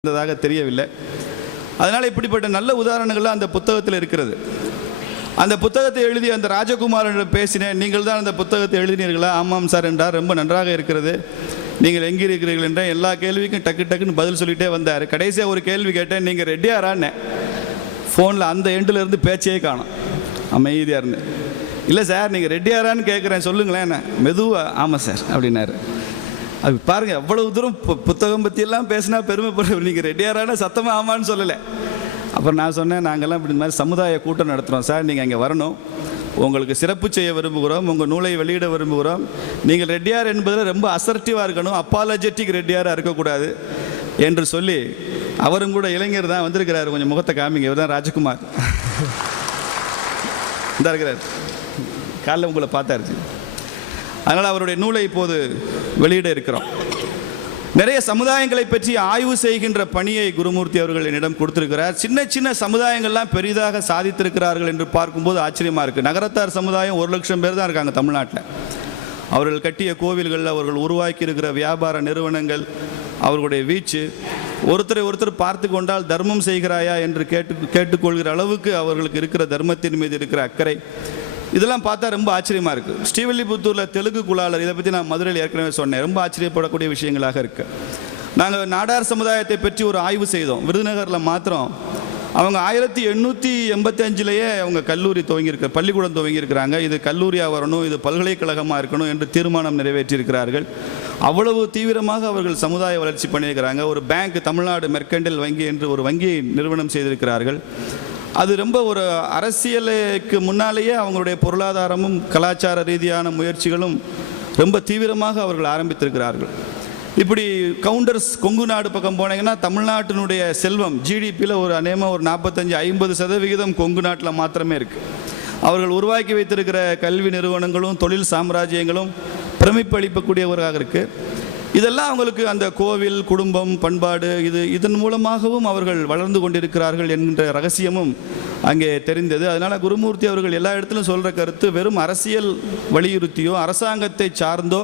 இருந்ததாக தெரியவில்லை. அதனால் இப்படிப்பட்ட நல்ல உதாரணங்கள்லாம் அந்த புத்தகத்தில் இருக்கிறது. அந்த புத்தகத்தை எழுதி அந்த ராஜகுமாரனிடம் பேசினேன். நீங்கள் தான் அந்த புத்தகத்தை எழுதினீர்களா? ஆமாம் சார் என்றார். ரொம்ப நன்றாக இருக்கிறது. நீங்கள் எங்கே இருக்கிறீர்கள் என்ற எல்லா கேள்விக்கும் டக்குன்னு பதில் சொல்லிகிட்டே வந்தார். கடைசியாக ஒரு கேள்வி கேட்டேன், நீங்கள் ரெடியாரான்னு. ஃபோனில் அந்த எண்டில் இருந்து பேச்சே காணும். அமைதியாக இருந்தேன். இல்லை சார் நீங்கள் ரெடியாரான்னு கேட்குறேன், சொல்லுங்களேன் என்ன. மெதுவாக ஆமாம் சார் அப்படின்னாரு. அது பாருங்கள், எவ்வளவு தூரம் புத்தகம் பற்றியெல்லாம் பேசினா பெருமைப்படுற. நீங்கள் ரெடியாரான சத்தமாக ஆமான்னு சொல்லலை. அப்புறம் நான் சொன்னேன், நாங்கள்லாம் இப்படி மாதிரி சமுதாய கூட்டம் நடத்துகிறோம் சார், நீங்கள் அங்கே வரணும், உங்களுக்கு சிறப்பு செய்ய விரும்புகிறோம், உங்கள் நூலை வெளியிட விரும்புகிறோம். நீங்கள் ரெட்டியார் என்பதில் ரொம்ப அசர்ட்டிவாக இருக்கணும், அப்பாலஜெட்டிக் ரெட்டியாராக இருக்கக்கூடாது என்று சொல்லி, அவரும் கூட இளைஞர் தான் வந்திருக்கிறார். கொஞ்சம் முகத்தை காமிங்க. இவர் தான் ராஜகுமார். இந்த இருக்கிறார், காலைல உங்களை பார்த்தாருச்சு. அதனால் அவருடைய நூலை இப்போது வெளியிட இருக்கிறோம். நிறைய சமுதாயங்களை பற்றி ஆய்வு செய்கின்ற பணியை குருமூர்த்தி அவர்கள் என்னிடம் கொடுத்திருக்கிறார். சின்ன சின்ன சமுதாயங்கள்லாம் பெரிதாக சாதித்திருக்கிறார்கள் என்று பார்க்கும்போது ஆச்சரியமாக இருக்குது. நகரத்தார் சமுதாயம் 1,00,000 பேர் தான் இருக்காங்க தமிழ்நாட்டில். அவர்கள் கட்டிய கோவில்கள், அவர்கள் உருவாக்கி இருக்கிற வியாபார நிறுவனங்கள், அவர்களுடைய வீச்சு, ஒருத்தர் பார்த்து கொண்டால் தர்மம் செய்கிறாயா என்று கேட்டுக்கொள்கிற அளவுக்கு அவர்களுக்கு இருக்கிற தர்மத்தின் மீது இருக்கிற அக்கறை, இதெல்லாம் பார்த்தா ரொம்ப ஆச்சரியமாக இருக்குது. ஸ்ரீவில்லிபுத்தூரில் தெலுங்கு குலாளர், இதை பற்றி நான் மதுரையில் ஏற்கனவே சொன்னேன். ரொம்ப ஆச்சரியப்படக்கூடிய விஷயங்களாக இருக்குது. நாங்கள் நாடார் சமுதாயத்தை பற்றி ஒரு ஆய்வு செய்தோம். விருதுநகரில் மாத்திரம் அவங்க 1885 அவங்க கல்லூரி பள்ளிக்கூடம் துவங்கியிருக்கிறாங்க. இது கல்லூரியாக வரணும், இது பல்கலைக்கழகமாக இருக்கணும் என்று தீர்மானம் நிறைவேற்றியிருக்கிறார்கள். அவ்வளவு தீவிரமாக அவர்கள் சமுதாய வளர்ச்சி பண்ணியிருக்கிறாங்க. ஒரு பேங்க், தமிழ்நாடு மெர்கண்டைல் வங்கி என்று ஒரு வங்கியை நிறுவனம் செய்திருக்கிறார்கள். அது ரொம்ப ஒரு அரசியலுக்கு முன்னாலேயே அவங்களுடைய பொருளாதாரமும் கலாச்சார ரீதியான முயற்சிகளும் ரொம்ப தீவிரமாக அவர்கள் ஆரம்பித்திருக்கிறார்கள். இப்படி கவுண்டர்ஸ், கொங்கு நாடு பக்கம் போனீங்கன்னா தமிழ்நாட்டினுடைய செல்வம் ஜிடிபியில் ஒரு அநேகமாக ஒரு 45-50% கொங்கு நாட்டில் மாத்திரமே இருக்குது. அவர்கள் உருவாக்கி வைத்திருக்கிற கல்வி நிறுவனங்களும் தொழில் சாம்ராஜ்யங்களும் பிரமிப்பளிக்கக்கூடியவராக இருக்குது. இதெல்லாம் அவங்களுக்கு அந்த கோவில், குடும்பம், பண்பாடு, இதன் மூலமாகவும் அவர்கள் வளர்ந்து கொண்டிருக்கிறார்கள் என்கின்ற ரகசியமும் அங்கே தெரிந்தது. அதனால் குருமூர்த்தி அவர்கள் எல்லா இடத்திலும் சொல்கிற கருத்து, வெறும் அரசியல் வலியுறுத்தியோ அரசாங்கத்தை சார்ந்தோ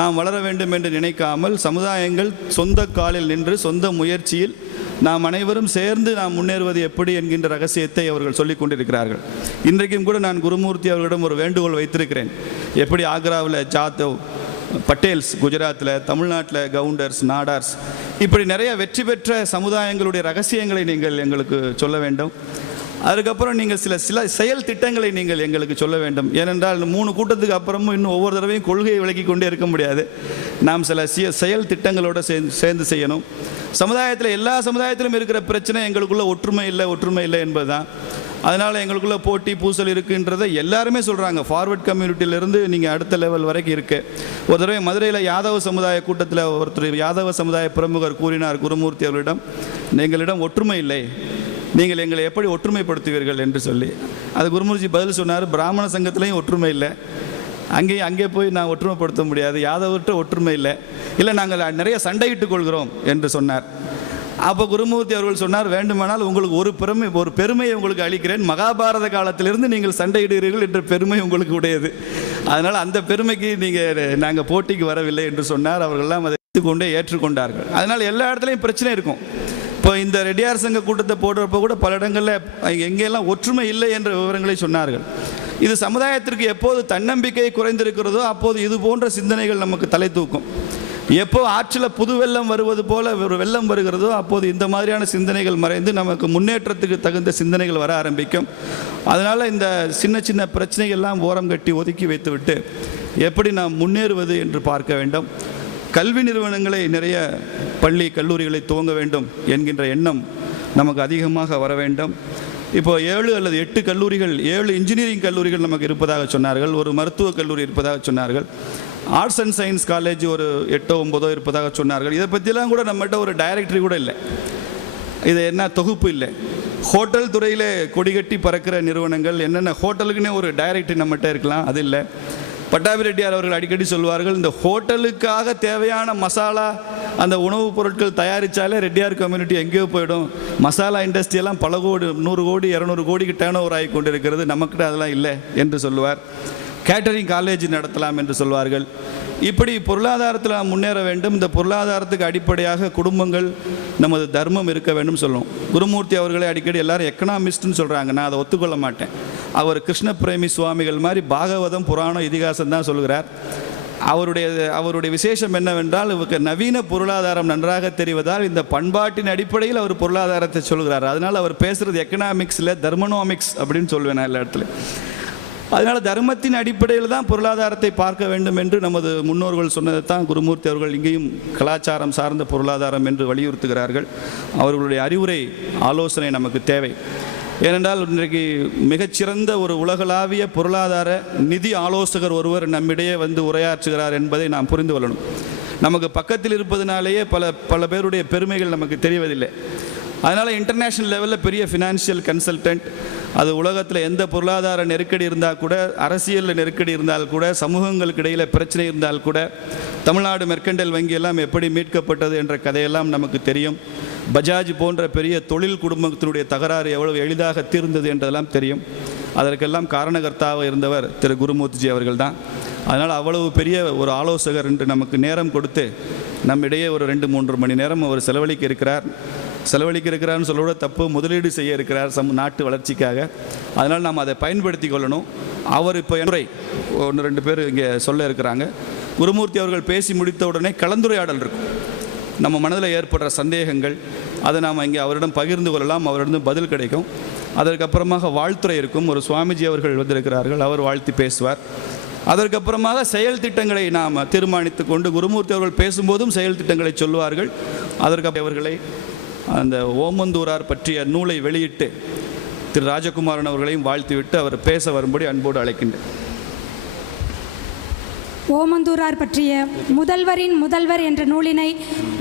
நாம் வளர வேண்டும் என்று நினைக்காமல், சமுதாயங்கள் சொந்த காலில் நின்று சொந்த முயற்சியில் நாம் அனைவரும் சேர்ந்து நாம் முன்னேறுவது எப்படி என்கின்ற ரகசியத்தை அவர்கள் சொல்லிக் கொண்டிருக்கிறார்கள். இன்றைக்கும் கூட நான் குருமூர்த்தி அவர்களிடம் ஒரு வேண்டுகோள் வைத்திருக்கிறேன். எப்படி ஆக்ராவில் ஜாதவ், பட்டேல்ஸ் குஜராத்தில், தமிழ்நாட்டில் கவுண்டர்ஸ், நாடார்ஸ், இப்படி நிறைய வெற்றி பெற்ற சமுதாயங்களுடைய ரகசியங்களை நீங்கள் எங்களுக்கு சொல்ல வேண்டும். அதுக்கப்புறம் நீங்கள் சில செயல் திட்டங்களை நீங்கள் எங்களுக்கு சொல்ல வேண்டும். ஏனென்றால் 3 கூட்டத்துக்கு அப்புறமும் இன்னும் ஒவ்வொரு தடவையும் கொள்கையை விளக்கி கொண்டே இருக்க முடியாது. நாம் சில செயல் திட்டங்களோடு சேர்ந்து செய்யணும். சமுதாயத்தில் எல்லா சமுதாயத்திலும் இருக்கிற பிரச்சனை எங்களுக்குள்ள ஒற்றுமை இல்லை என்பது தான். அதனால் எங்களுக்குள்ள போட்டி பூசல் இருக்குன்றதை எல்லாருமே சொல்கிறாங்க. ஃபார்வர்ட் கம்யூனிட்டியிலேருந்து நீங்கள் அடுத்த லெவல் வரைக்கும் இருக்குது. ஒரு தடவை மதுரையில் யாதவ சமுதாய கூட்டத்தில் ஒருத்தர் யாதவ சமுதாய பிரமுகர் கூறினார் குருமூர்த்தி அவர்களிடம், எங்களிடம் ஒற்றுமை இல்லை, நீங்கள் எங்களை எப்படி ஒற்றுமைப்படுத்துவீர்கள் என்று சொல்லி. அது குருமூர்த்தி பதில் சொன்னார், பிராமண சங்கத்திலையும் ஒற்றுமை இல்லை, அங்கே போய் நான் ஒற்றுமைப்படுத்த முடியாது, யாதவர்கிட்ட ஒற்றுமை இல்லை, நாங்கள் நிறைய சண்டையிட்டுக் கொள்கிறோம் என்று சொன்னார். அப்போ குருமூர்த்தி அவர்கள் சொன்னார், வேண்டுமானால் உங்களுக்கு ஒரு பெருமையை உங்களுக்கு அளிக்கிறேன், மகாபாரத காலத்திலிருந்து நீங்கள் சண்டையிடுகிறீர்கள் என்ற பெருமை உங்களுக்கு உடையது, அதனால் அந்த பெருமைக்கு நாங்கள் போட்டிக்கு வரவில்லை என்று சொன்னார். அவர்களெல்லாம் அதை கொண்டே ஏற்றுக்கொண்டார்கள். அதனால் எல்லா இடத்துலையும் பிரச்சனை இருக்கும். இப்போ இந்த ரெட்டியார் சங்க கூட்டத்தை போடுறப்போ கூட பல இடங்களில் எங்கெல்லாம் ஒற்றுமை இல்லை என்ற விவரங்களை சொன்னார்கள். இது சமுதாயத்திற்கு எப்போது தன்னம்பிக்கை குறைந்திருக்கிறதோ அப்போது இது போன்ற சிந்தனைகள் நமக்கு தலை தூக்கும். எப்போ ஆற்றில் புது வெள்ளம் வருவது போல ஒரு வெள்ளம் வருகிறதோ அப்போது இந்த மாதிரியான சிந்தனைகள் மறைந்து நமக்கு முன்னேற்றத்துக்கு தகுந்த சிந்தனைகள் வர ஆரம்பிக்கும். அதனால் இந்த சின்ன பிரச்சனைகள்லாம் ஓரம் கட்டி ஒதுக்கி வைத்துவிட்டு எப்படி நாம் முன்னேறுவது என்று பார்க்க வேண்டும். கல்வி நிறுவனங்களை, நிறைய பள்ளி கல்லூரிகளை துவங்க வேண்டும் என்கின்ற எண்ணம் நமக்கு அதிகமாக வர வேண்டும். இப்போ 7 அல்லது 8 கல்லூரிகள், 7 இன்ஜினியரிங் கல்லூரிகள் நமக்கு இருப்பதாக சொன்னார்கள். ஒரு மருத்துவக் கல்லூரி இருப்பதாக சொன்னார்கள். ஆர்ட்ஸ் அண்ட் சயின்ஸ் காலேஜ் ஒரு 8-9 இருப்பதாக சொன்னார்கள். இதை பற்றிலாம் கூட நம்மகிட்ட ஒரு டைரக்டரி கூட இல்லை. இது என்ன தொகுப்பு இல்லை. ஹோட்டல் துறையில் கொடிகட்டி பறக்கிற நிறுவனங்கள், என்னென்ன ஹோட்டலுக்குன்னே ஒரு டைரக்டரி நம்மகிட்ட இருக்கலாம், அது இல்லை. பட்டாபி ரெட்டியார் அவர்கள் அடிக்கடி சொல்வார்கள், இந்த ஹோட்டலுக்காக தேவையான மசாலா, அந்த உணவுப் பொருட்கள் தயாரித்தாலே ரெட்டியார் கம்யூனிட்டி எங்கேயோ போயிடும். மசாலா இண்டஸ்ட்ரியெல்லாம் பல கோடி, 100 கோடி 200 கோடிக்கு டேர்ன் ஓவர் ஆகி கொண்டிருக்கிறது, நமக்கிட்ட அதெல்லாம் இல்லை என்று சொல்லுவார். கேட்டரிங் காலேஜ் நடத்தலாம் என்று சொல்வார்கள். இப்படி பொருளாதாரத்தில் நாம் முன்னேற வேண்டும். இந்த பொருளாதாரத்துக்கு அடிப்படையாக குடும்பங்கள், நமது தர்மம் இருக்க வேண்டும் சொல்லுவோம். குருமூர்த்தி அவர்களை அடிக்கடி எல்லாரும் எக்கனாமிஸ்ட்னு சொல்கிறாங்க. நான் அதை ஒத்துக்கொள்ள மாட்டேன். அவர் கிருஷ்ண பிரேமி சுவாமிகள் மாதிரி பாகவதம், புராணம், இதிகாசம் தான் சொல்கிறார். அவருடைய விசேஷம் என்னவென்றால், இவருக்கு நவீன பொருளாதாரம் நன்றாக தெரிவதால் இந்த பண்பாட்டின் அடிப்படையில் அவர் பொருளாதாரத்தை சொல்கிறார். அதனால் அவர் பேசுகிறது எக்கனாமிக்ஸில் தர்மனோமிக்ஸ் அப்படின்னு சொல்வேன் நான் எல்லா இடத்துல. அதனால் தர்மத்தின் அடிப்படையில் தான் பொருளாதாரத்தை பார்க்க வேண்டும் என்று நமது முன்னோர்கள் சொன்னதை தான் குருமூர்த்தி அவர்கள் இங்கேயும் கலாச்சாரம் சார்ந்த பொருளாதாரம் என்று வலியுறுத்துகிறார்கள். அவர்களுடைய அறிவுரை, ஆலோசனை நமக்கு தேவை. ஏனென்றால் இன்றைக்கு மிகச்சிறந்த ஒரு உலகளாவிய பொருளாதார நிதி ஆலோசகர் ஒருவர் நம்மிடையே வந்து உரையாற்றுகிறார் என்பதை நாம் புரிந்து கொள்ளணும். நமக்கு பக்கத்தில் இருப்பதனாலேயே பல பேருடைய பெருமைகள் நமக்கு தெரிவதில்லை. அதனால் இன்டர்நேஷ்னல் லெவலில் பெரிய ஃபினான்ஷியல் கன்சல்டன்ட், அது உலகத்தில் எந்த பொருளாதார நெருக்கடி இருந்தால் கூட, அரசியலில் நெருக்கடி இருந்தால் கூட, சமூகங்களுக்கு இடையில் பிரச்சனை இருந்தால் கூட, தமிழ்நாடு மெர்கண்டைல் வங்கியெல்லாம் எப்படி மீட்கப்பட்டது என்ற கதையெல்லாம் நமக்கு தெரியும். பஜாஜ் போன்ற பெரிய தொழில் குடும்பத்தினுடைய தகராறு எவ்வளவு எளிதாக தீர்ந்தது என்றதெல்லாம் தெரியும். அதற்கெல்லாம் காரணகர்த்தாக இருந்தவர் திரு குருமூர்த்திஜி அவர்கள் தான். அதனால் அவ்வளவு பெரிய ஒரு ஆலோசகர் என்று நமக்கு நேரம் கொடுத்து நம்மிடையே ஒரு 2-3 மணி நேரம் அவர் செலவழிக்க இருக்கிறார்னு சொல்லக்கூட தப்பு, முதலீடு செய்ய இருக்கிறார் நாட்டு வளர்ச்சிக்காக. அதனால் நாம் அதை பயன்படுத்தி கொள்ளணும். அவர் இப்போ முறை 1-2 பேர் இங்கே சொல்ல இருக்கிறாங்க. குருமூர்த்தி அவர்கள் பேசி முடித்த உடனே கலந்துரையாடல் இருக்கும். நம்ம மனதில் ஏற்படுற சந்தேகங்கள் அதை நாம் இங்கே அவரிடம் பகிர்ந்து கொள்ளலாம், அவரிடம் பதில் கிடைக்கும். அதற்கப்புறமாக வாழ்த்துறை இருக்கும். ஒரு சுவாமிஜி அவர்கள் வந்திருக்கிறார்கள், அவர் வாழ்த்தி பேசுவார். அதற்கப்புறமாக செயல் திட்டங்களை நாம் தீர்மானித்து கொண்டு, குருமூர்த்தி அவர்கள் பேசும்போதும் செயல் திட்டங்களை சொல்லுவார்கள். அதற்கு அவர்களை அந்த ஓமந்தூரார் பற்றிய நூலை வெளியிட்டு திரு ராஜகுமாரன் அவர்களையும் வாழ்த்திவிட்டு அவர் பேச வரும்படி அன்போடு அழைக்கின்றேன். ஓமந்தூரார் பற்றிய முதல்வரின் முதல்வர் என்ற நூலினை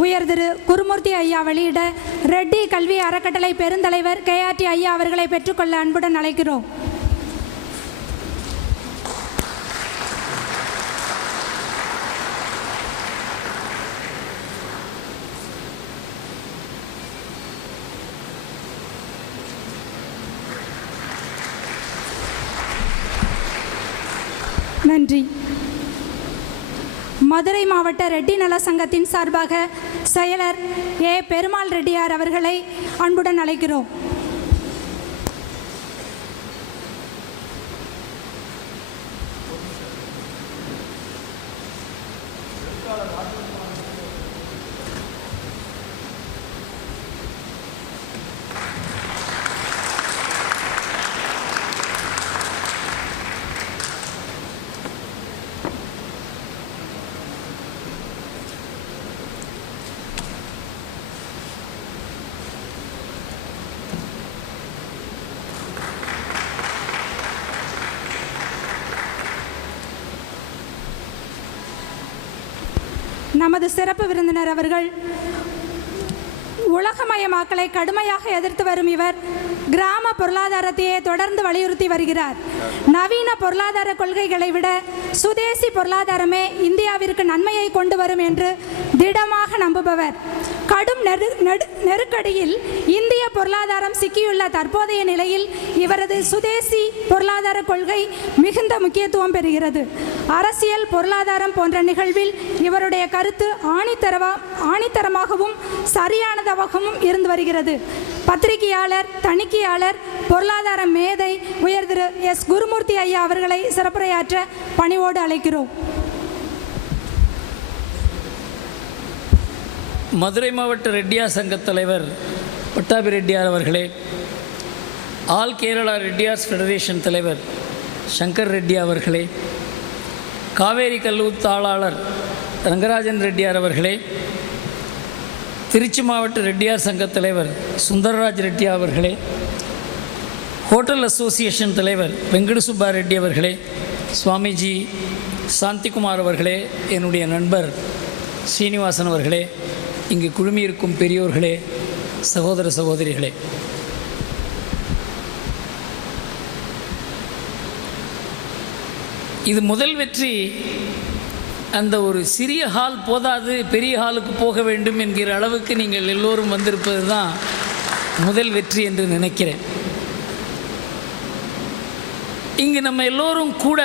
உயர் திரு குருமூர்த்தி ஐயா வெளியிட ரெட்டி கல்வி அறக்கட்டளை பெருந்தலைவர் KRT ஐயா அவர்களை பெற்றுக்கொள்ள அன்புடன் அழைக்கிறோம். நன்றி. மதுரை மாவட்ட ரெட்டி நல சங்கத்தின் சார்பாக செயலர் பெருமாள் ரெட்டியார் அவர்களை அன்புடன் அழைக்கிறோம். நமது சிறப்பு விருந்தினர் அவர்கள், உலகமயமாக்கலை கடுமையாக எதிர்த்து வரும் இவர் கிராம பொருளாதாரத்தையே தொடர்ந்து வலியுறுத்தி வருகிறார். நவீன பொருளாதார கொள்கைகளை விட சுதேசி பொருளாதாரமே இந்தியாவிற்கு நன்மையை கொண்டு வரும் என்று திடமாக நம்புபவர். கடும் நெருக்கடியில் இந்திய பொருளாதாரம் சிக்கியுள்ள தற்போதைய நிலையில் இவரது சுதேசி பொருளாதார கொள்கை மிகுந்த முக்கியத்துவம் பெறுகிறது. அரசியல், பொருளாதாரம் போன்ற நிகழ்வில் இவருடைய கருத்து ஆணித்தரமாகவும் சரியானதாகவும் இருந்து வருகிறது. பத்திரிகையாளர், தணிக்கையாளர், பொருளாதார மேதை உயர் திரு குருமூர்த்தி ஐயா அவர்களை சிறப்புரையாற்ற பணிவோடு அழைக்கிறோம். மதுரை மாவட்ட ரெட்டியார் சங்க தலைவர் பட்டாபி ரெட்டியார் அவர்களே, ஆல் கேரளா ரெட்டியார்ஸ் ஃபெடரேஷன் தலைவர் சங்கர் ரெட்டி அவர்களே, காவேரி கல்லூர் தாளாளர் ரங்கராஜன் ரெட்டியார் அவர்களே, திருச்சி மாவட்ட ரெட்டியார் சங்க தலைவர் சுந்தரராஜ் ரெட்டி அவர்களே, ஹோட்டல் அசோசியேஷன் தலைவர் வெங்கடசுப்பா ரெட்டி அவர்களே, சுவாமிஜி சாந்திகுமார் அவர்களே, என்னுடைய நண்பர் ஸ்ரீனிவாசன் அவர்களே, இங்கு குழுமியிருக்கும் பெரியோர்களே, சகோதர சகோதரிகளே, இது முதல் வெற்றி. அந்த ஒரு சிறிய ஹால் போதாது, பெரிய ஹாலுக்கு போக வேண்டும் என்கிற அளவுக்கு நீங்கள் எல்லோரும் வந்திருப்பது தான் முதல் வெற்றி என்று நினைக்கிறேன். இங்கு நம்ம எல்லோரும் கூட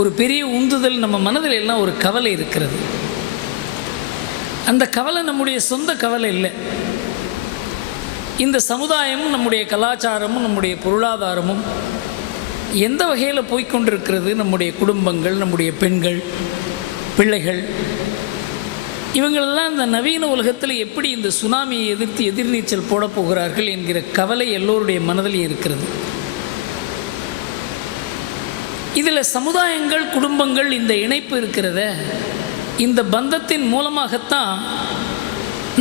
ஒரு பெரிய உந்துதல் நம்ம மனதில் எல்லாம் ஒரு கவலை இருக்கிறது. அந்த கவலை நம்முடைய சொந்த கவலை இல்லை. இந்த சமுதாயமும் நம்முடைய கலாச்சாரமும் நம்முடைய பொருளாதாரமும் எந்த வகையில் போய்கொண்டிருக்கிறது, நம்முடைய குடும்பங்கள், நம்முடைய பெண்கள், பிள்ளைகள், இவங்களெல்லாம் இந்த நவீன உலகத்தில் எப்படி இந்த சுனாமியை எதிர்த்து எதிர்நீச்சல் போட போகிறார்கள் என்கிற கவலை எல்லோருடைய மனதிலும் இருக்கிறது. இதில் சமுதாயங்கள், குடும்பங்கள், இந்த இணைப்பு இருக்கிறத, இந்த பந்தத்தின் மூலமாகத்தான்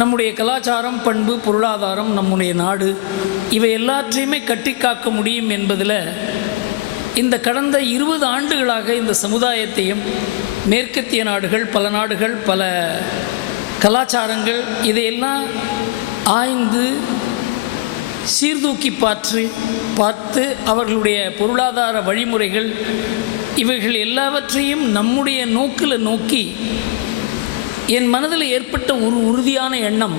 நம்முடைய கலாச்சாரம், பண்பு, பொருளாதாரம், நம்முடைய நாடு இவை எல்லாற்றையுமே கட்டி காக்க முடியும் என்பதில் இந்த கடந்த 20 ஆண்டுகளாக இந்த சமுதாயத்தையும் மேற்கத்திய நாடுகள், பல நாடுகள், பல கலாச்சாரங்கள் இதையெல்லாம் ஆய்ந்து சீர்தூக்கி பார்த்து அவர்களுடைய பொருளாதார வழிமுறைகள் இவைகள் எல்லாவற்றையும் நம்முடைய நோக்கில் நோக்கி என் மனதில் ஏற்பட்ட ஒரு உறுதியான எண்ணம்,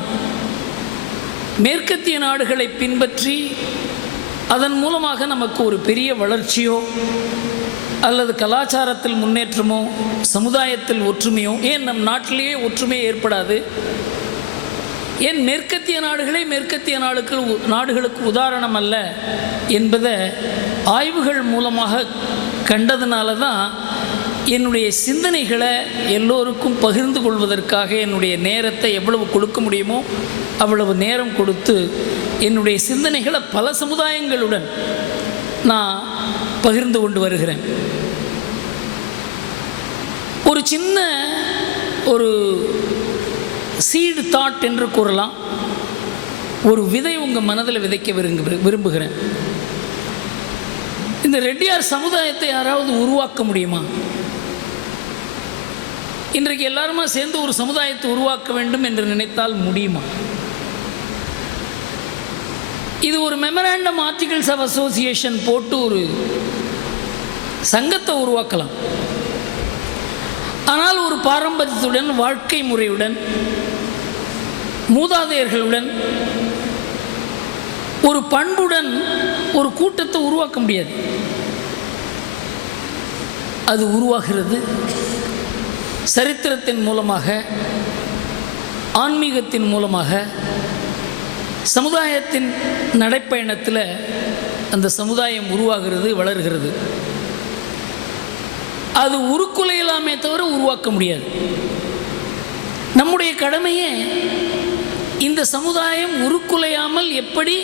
மேற்கத்திய நாடுகளை பின்பற்றி அதன் மூலமாக நமக்கு ஒரு பெரிய வளர்ச்சியோ அல்லது கலாச்சாரத்தில் முன்னேற்றமோ சமுதாயத்தில் ஒற்றுமையோ, ஏன் நம் நாட்டிலேயே ஒற்றுமையே ஏற்படாது, ஏன் மேற்கத்திய நாடுகளே மேற்கத்திய நாடுகளுக்கு உதாரணம் அல்ல என்பதை ஆய்வுகள் மூலமாக கண்டதுனால தான் என்னுடைய சிந்தனைகளை எல்லோருக்கும் பகிர்ந்து கொள்வதற்காக என்னுடைய நேரத்தை எவ்வளவு கொடுக்க முடியுமோ அவ்வளவு நேரம் கொடுத்து என்னுடைய சிந்தனைகளை பல சமுதாயங்களுடன் நான் பகிர்ந்து கொண்டு வருகிறேன். ஒரு சின்ன ஒரு சீடு தாட் என்று கூறலாம், ஒரு விதை உங்கள் மனதில் விதைக்க விரும்புகிறேன். இந்த ரெட்டியார் சமுதாயத்தை யாராவது உருவாக்க முடியுமா? இன்றைக்கு எல்லாருமா சேர்ந்து ஒரு சமுதாயத்தை உருவாக்க வேண்டும் என்று நினைத்தால் முடியுமா? இது ஒரு மெமராண்டம் ஆர்டிகல்ஸ் ஆஃப் அசோசியேஷன் போட்டு ஒரு சங்கத்தை உருவாக்கலாம். ஆனால் ஒரு பாரம்பரியத்துடன், வாழ்க்கை முறையுடன், மூதாதையர்களுடன், ஒரு பண்புடன் ஒரு கூட்டத்தை உருவாக்க முடியாது. அது உருவாகிறது சரித்திரத்தின் மூலமாக, ஆன்மீகத்தின் மூலமாக, சமுதாயத்தின் நடைப்பயணத்தில் அந்த சமுதாயம் உருவாகிறது, வளர்கிறது. அது உருக்குலையலாமே தவிர உருவாக்க முடியாது. நம்முடைய கடமையே இந்த சமுதாயம் உருக்குலையாமல் எப்படி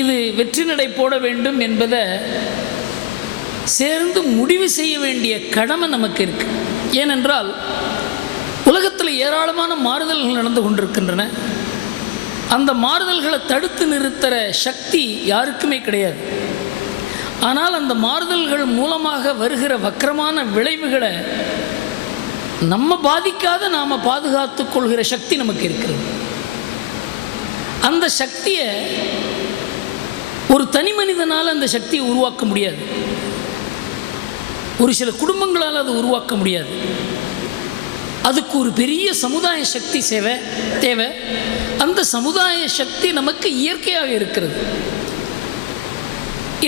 இது வெற்றி நடை போட வேண்டும் என்பதை சேர்ந்து முடிவு செய்ய வேண்டிய கடமை நமக்கு இருக்கு. ஏனென்றால் உலகத்தில் ஏராளமான மாறுதல்கள் நடந்து கொண்டிருக்கின்றன. அந்த மாறுதல்களை தடுத்து நிறுத்துகிற சக்தி யாருக்குமே கிடையாது. ஆனால் அந்த மாறுதல்கள் மூலமாக வருகிற வக்கரமான விளைவுகளை நம்ம பாதிக்காத நாம் பாதுகாத்துக் கொள்கிற சக்தி நமக்கு இருக்கிறது. அந்த சக்தியை ஒரு தனி மனிதனால் அந்த சக்தியை உருவாக்க முடியாது. ஒரு சில குடும்பங்களால் அது உருவாக்க முடியாது. அதுக்கு ஒரு பெரிய சமுதாய சக்தி தேவை. அந்த சமுதாய சக்தி நமக்கு இயற்கையாக இருக்கிறது.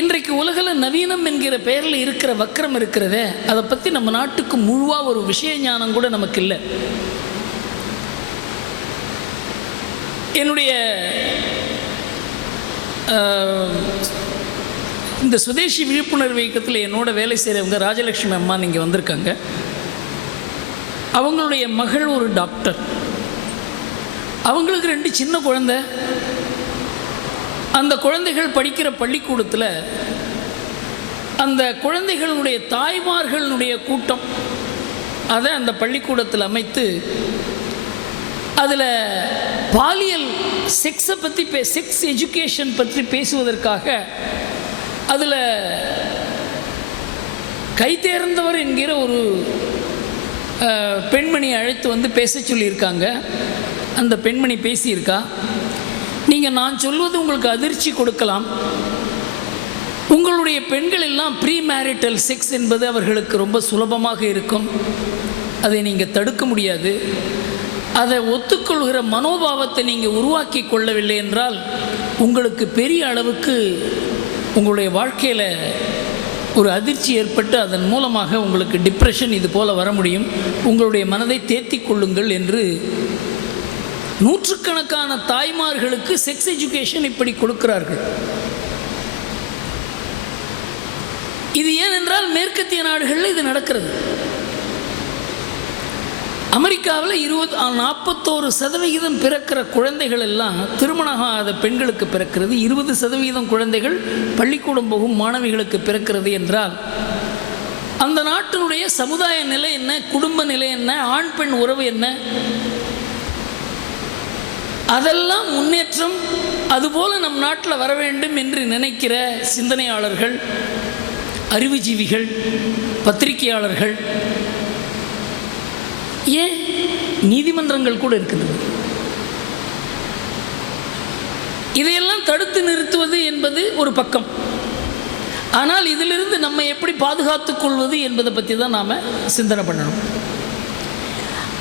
இன்றைக்கு உலகில் நவீனம் என்கிற பெயரில் இருக்கிற வக்கரம் இருக்கிறதே, அதை பற்றி நம்ம நாட்டுக்கு முழுவாக ஒரு விஷய ஞானம் கூட நமக்கு இல்லை. என்னுடைய இந்த சுதேசி விழிப்புணர்வு இயக்கத்தில் என்னோட வேலை செய்கிறவங்க ராஜலட்சுமி அம்மா இங்கே வந்திருக்காங்க. அவங்களுடைய மகள் ஒரு டாக்டர். அவங்களுக்கு 2 சின்ன குழந்தை. அந்த குழந்தைகள் படிக்கிற பள்ளிக்கூடத்தில் அந்த குழந்தைகளுடைய தாய்மார்களுடைய கூட்டம் அதை அந்த பள்ளிக்கூடத்தில் அமைத்து அதில் பாலியல் செக்ஸை பற்றி செக்ஸ் எஜுகேஷன் பற்றி பேசுவதற்காக அதில் கைதேர்ந்தவர் என்கிற ஒரு பெண்மணி அழைத்து வந்து பேச சொல்லியிருக்காங்க. அந்த பெண்மணி பேசியிருக்கா. நீங்கள் நான் சொல்வது உங்களுக்கு அதிர்ச்சி கொடுக்கலாம். உங்களுடைய பெண்கள் எல்லாம் ப்ரீ மேரிட்டல் செக்ஸ் என்பது அவர்களுக்கு ரொம்ப சுலபமாக இருக்கும். அதை நீங்கள் தடுக்க முடியாது. அதை ஒத்துக்கொள்கிற மனோபாவத்தை நீங்கள் உருவாக்கி கொள்ளவில்லை என்றால் உங்களுக்கு பெரிய அளவுக்கு உங்களுடைய வாழ்க்கையில் ஒரு அதிர்ச்சி ஏற்பட்டு அதன் மூலமாக உங்களுக்கு டிப்ரெஷன் இது போல் வர முடியும். உங்களுடைய மனதை தேத்திக் கொள்ளுங்கள் என்று நூற்றுக்கணக்கான தாய்மார்களுக்கு செக்ஸ் எஜுகேஷன் இப்படி கொடுக்கிறார்கள். இது ஏனென்றால் மேற்கத்திய நாடுகளில் இது நடக்கிறது. அமெரிக்காவில் 41% பிறக்கிற குழந்தைகள் எல்லாம் திருமணமாகாத பெண்களுக்கு பிறக்கிறது. 20% குழந்தைகள் பள்ளிக்கூடம் போகும் மாணவிகளுக்கு பிறக்கிறது என்றால் அந்த நாட்டினுடைய சமுதாய நிலை என்ன, குடும்ப நிலை என்ன, ஆண் பெண் உறவு என்ன, அதெல்லாம் முன்னேற்றம். அதுபோல நம் நாட்டில் வர வேண்டும் என்று நினைக்கிற சிந்தனையாளர்கள், அறிவுஜீவிகள், பத்திரிகையாளர்கள், ஏன் நீதிமன்றங்கள் கூட இருக்கின்றது. இதையெல்லாம் தடுத்து நிறுத்துவது என்பது ஒரு பக்கம். ஆனால் இதிலிருந்து நம்ம எப்படி பாதுகாத்துக் கொள்வது என்பதை பற்றி தான் நாம் சிந்தனை பண்ணணும்.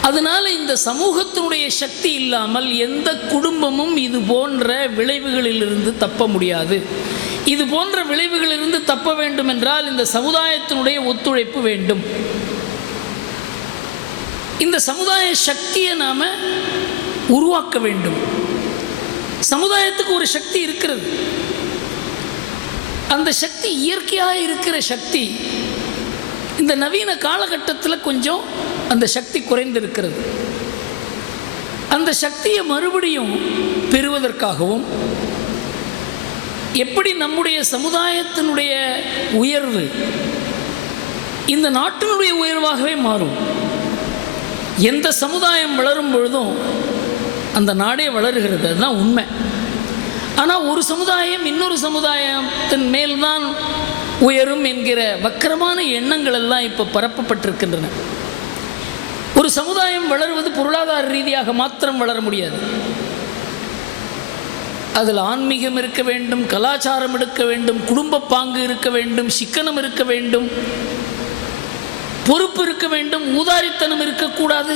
அதனால் இந்த சமூகத்தினுடைய சக்தி இல்லாமல் எந்த குடும்பமும் இது போன்ற விளைவுகளிலிருந்து தப்ப முடியாது. இது போன்ற விளைவுகளிலிருந்து தப்ப வேண்டும் என்றால் இந்த சமுதாயத்தினுடைய ஒத்துழைப்பு வேண்டும். இந்த சமுதாய சக்தியை நாம் உருவாக்க வேண்டும். சமுதாயத்துக்கு ஒரு சக்தி இருக்கிறது. அந்த சக்தி இயற்கையாக இருக்கிற சக்தி. இந்த நவீன காலகட்டத்தில் கொஞ்சம் அந்த சக்தி குறைந்திருக்கிறது. அந்த சக்தியை மறுபடியும் பெறுவதற்காகவும் எப்படி நம்முடைய சமுதாயத்தினுடைய உயர்வு இந்த நாட்டினுடைய உயர்வாகவே மாறும். எந்த சமுதாயம் வளரும் பொழுதும் அந்த நாடே வளருகிறது, அதுதான் உண்மை. ஆனால் ஒரு சமுதாயம் இன்னொரு சமுதாயத்தின் மேல்தான் உயரும் என்கிற வக்கரமான எண்ணங்கள் எல்லாம் இப்போ பரப்பப்பட்டிருக்கின்றன. ஒரு சமுதாயம் வளருவது பொருளாதார ரீதியாக மாத்திரம் வளர முடியாது. அதில் ஆன்மீகம் இருக்க வேண்டும், கலாச்சாரம் இருக்க வேண்டும், குடும்ப பாங்கு இருக்க வேண்டும், சிக்கனம் இருக்க வேண்டும், பொறுப்பு இருக்க வேண்டும், ஊதாரித்தனம் இருக்கக்கூடாது.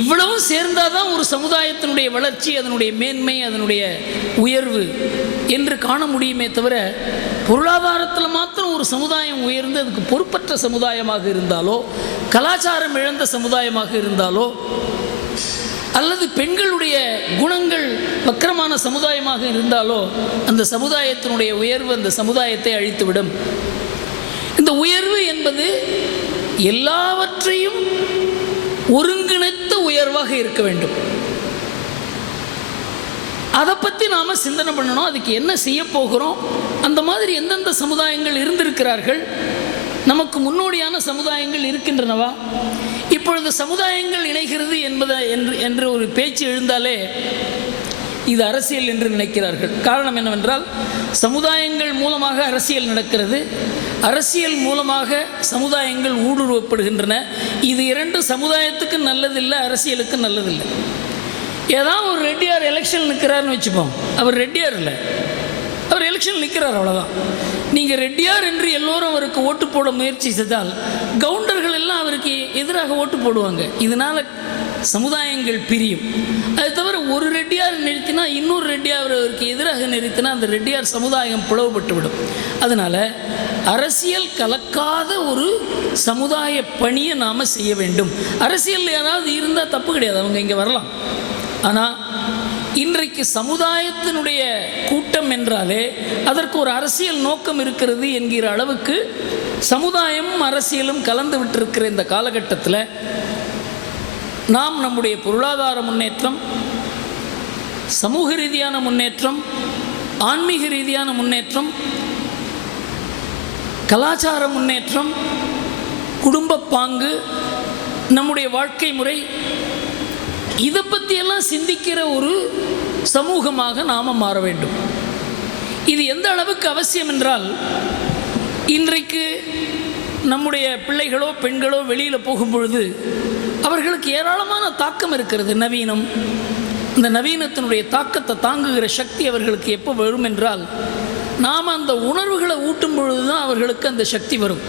இவ்வளவும் சேர்ந்தாதான் ஒரு சமுதாயத்தினுடைய வளர்ச்சி, அதனுடைய மேன்மை, அதனுடைய உயர்வு என்று காண முடியுமே தவிர பொருளாதாரத்தில் மாத்திரம் ஒரு சமுதாயம் உயர்ந்து அதுக்கு பொறுப்பற்ற சமுதாயமாக இருந்தாலோ, கலாச்சாரம் இழந்த சமுதாயமாக இருந்தாலோ, அல்லது பெண்களுடைய குணங்கள் வக்கரமான சமுதாயமாக இருந்தாலோ அந்த சமுதாயத்தினுடைய உயர்வு அந்த சமுதாயத்தை அழித்துவிடும். இந்த உயர்வு என்பது எல்லாவற்றையும் ஒருங்கிணைத்த உயர்வாக இருக்க வேண்டும். அதை பற்றி நாம் சிந்தனை பண்ணணும். அதுக்கு என்ன செய்ய போகிறோம், அந்த மாதிரி எந்தெந்த சமுதாயங்கள் இருந்திருக்கிறார்கள், நமக்கு முன்னோடியான சமுதாயங்கள் இருக்கின்றனவா. இப்பொழுது சமுதாயங்கள் இணைகிறது என்று ஒரு பேச்சு எழுந்தாலே இது அரசியல் என்று நினைக்கிறார்கள். காரணம் என்னவென்றால் சமுதாயங்கள் மூலமாக அரசியல் நடக்கிறது, அரசியல் மூலமாக சமுதாயங்கள் ஊடுருவப்படுகின்றன. இது இரண்டு சமுதாயத்துக்கு நல்லதில்லை, அரசியலுக்கு நல்லதில்லை. ஏதாவது ஒரு ரெட்டியார் எலெக்ஷன் நிற்கிறாருன்னு வச்சுப்போம், அவர் ரெட்டியார் இல்லை, அவர் எலெக்ஷன் நிற்கிறார், அவ்வளோதான். நீங்கள் ரெட்டியார் என்று எல்லோரும் அவருக்கு ஓட்டு போட முயற்சி செய்தால் கவுண்டர்கள் எல்லாம் அவருக்கு எதிராக ஓட்டு போடுவாங்க. இதனால் சமுதாயங்கள் பிரியும். அது தவிர ஒரு ரெட்டியார் நிறுத்தினா இன்னொரு ரெட்டியார் அவருக்கு எதிராக நிறுத்தினா அந்த ரெட்டியார் சமுதாயம் பிளவுபட்டுவிடும். அதனால் அரசியல் கலக்காத ஒரு சமுதாய பணியை நாம் செய்ய வேண்டும். அரசியல் யாராவது இருந்தால் தப்பு கிடையாது, அவங்க இங்கே வரலாம். ஆனால் இன்றைக்கு சமுதாயத்தினுடைய கூட்டம் என்றாலே அதற்கு ஒரு அரசியல் நோக்கம் இருக்கிறது என்கிற அளவுக்கு சமுதாயமும் அரசியலும் கலந்து விட்டிருக்கிற இந்த காலகட்டத்தில் நாம் நம்முடைய பொருளாதார முன்னேற்றம், சமூக ரீதியான முன்னேற்றம், ஆன்மீக ரீதியான முன்னேற்றம், கலாச்சார முன்னேற்றம், குடும்ப பாங்கு, நம்முடைய வாழ்க்கை முறை, இதை பற்றியெல்லாம் சிந்திக்கிற ஒரு சமூகமாக நாம் மாற வேண்டும். இது எந்த அளவுக்கு அவசியம் என்றால் இன்றைக்கு நம்முடைய பிள்ளைகளோ பெண்களோ வெளியில் போகும் பொழுது அவர்களுக்கு ஏராளமான தாக்கம் இருக்கிறது. நவீனம், இந்த நவீனத்தினுடைய தாக்கத்தை தாங்குகிற சக்தி அவர்களுக்கு எப்போ வரும் என்றால் நாம் அந்த உணர்வுகளை ஊட்டும் பொழுது தான் அவர்களுக்கு அந்த சக்தி வரும்.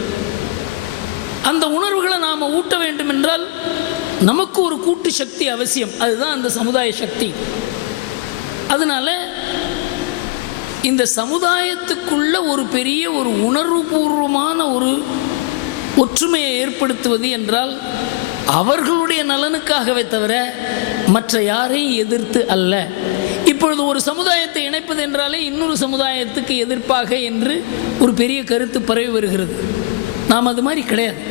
அந்த உணர்வுகளை நாம் ஊட்ட வேண்டும் என்றால் நமக்கு ஒரு கூட்டு சக்தி அவசியம். அதுதான் அந்த சமுதாய சக்தி. அதனால் இந்த சமுதாயத்துக்குள்ள ஒரு பெரிய ஒரு உணர்வுபூர்வமான ஒரு ஒற்றுமையை ஏற்படுத்துவது என்றால் அவர்களுடைய நலனுக்காகவே தவிர மற்ற யாரையும் எதிர்த்து அல்ல. இப்பொழுது ஒரு சமுதாயத்தை இணைப்பது என்றாலே இன்னொரு சமுதாயத்துக்கு எதிர்ப்பாக என்று ஒரு பெரிய கருத்து பரவி வருகிறது. நாம் அது மாதிரி கிடையாது.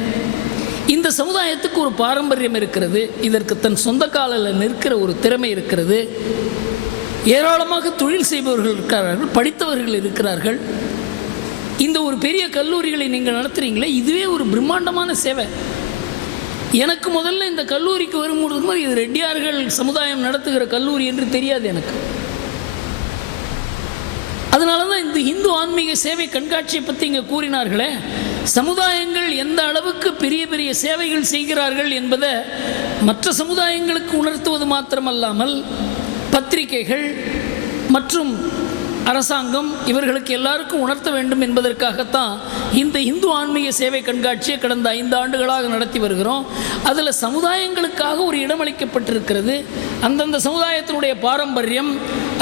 இந்த சமுதாயத்துக்கு ஒரு பாரம்பரியம் இருக்கிறது, இதற்கு தன் சொந்த காலில் நிற்கிற ஒரு திறமை இருக்கிறது, ஏராளமாக தொழில் செய்பவர்கள் இருக்கிறார்கள், படித்தவர்கள் இருக்கிறார்கள். இந்த ஒரு பெரிய கல்லூரிகளை நீங்கள் நடத்துகிறீங்களே, இதுவே ஒரு பிரம்மாண்டமான சேவை. எனக்கு முதல்ல இந்த கல்லூரிக்கு வரும்போது இது ரெட்டியார்கள் சமுதாயம் நடத்துகிற கல்லூரி என்று தெரியாது எனக்கு. அதனால தான் இந்த இந்து ஆன்மீக சேவை கண்காட்சியை பற்றி இங்கே கூறினார்களே, சமுதாயங்கள் எந்த அளவுக்கு பெரிய பெரிய சேவைகள் செய்கிறார்கள் என்பதை மற்ற சமுதாயங்களுக்கு உணர்த்துவது மாத்திரமல்லாமல் பத்திரிகைகள் மற்றும் அரசாங்கம் இவர்களுக்கு எல்லாருக்கும் உணர்த்த வேண்டும் என்பதற்காகத்தான் இந்த இந்து ஆன்மீக சேவை கண்காட்சியை கடந்த 5 ஆண்டுகளாக நடத்தி வருகிறோம். அதில் சமுதாயங்களுக்காக ஒரு இடமளிக்கப்பட்டிருக்கிறது. அந்தந்த சமுதாயத்தினுடைய பாரம்பரியம்,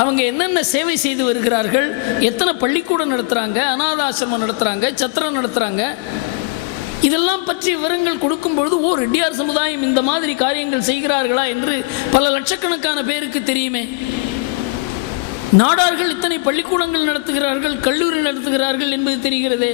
அவங்க என்னென்ன சேவை செய்து வருகிறார்கள், எத்தனை பள்ளிக்கூடம் நடத்துகிறாங்க, அநாதாசிரமம் நடத்துகிறாங்க, சத்திரம் நடத்துகிறாங்க, இதெல்லாம் பற்றி விவரங்கள் கொடுக்கும் பொழுது ரெட்டியார் சமுதாயம் இந்த மாதிரி காரியங்கள் செய்கிறார்களா என்று பல லட்சக்கணக்கான பேருக்கு தெரியுமே. நாடார்கள் இத்தனை பள்ளிக்கூடங்கள் நடத்துகிறார்கள், கல்லூரி நடத்துகிறார்கள் என்பது தெரிகிறதே.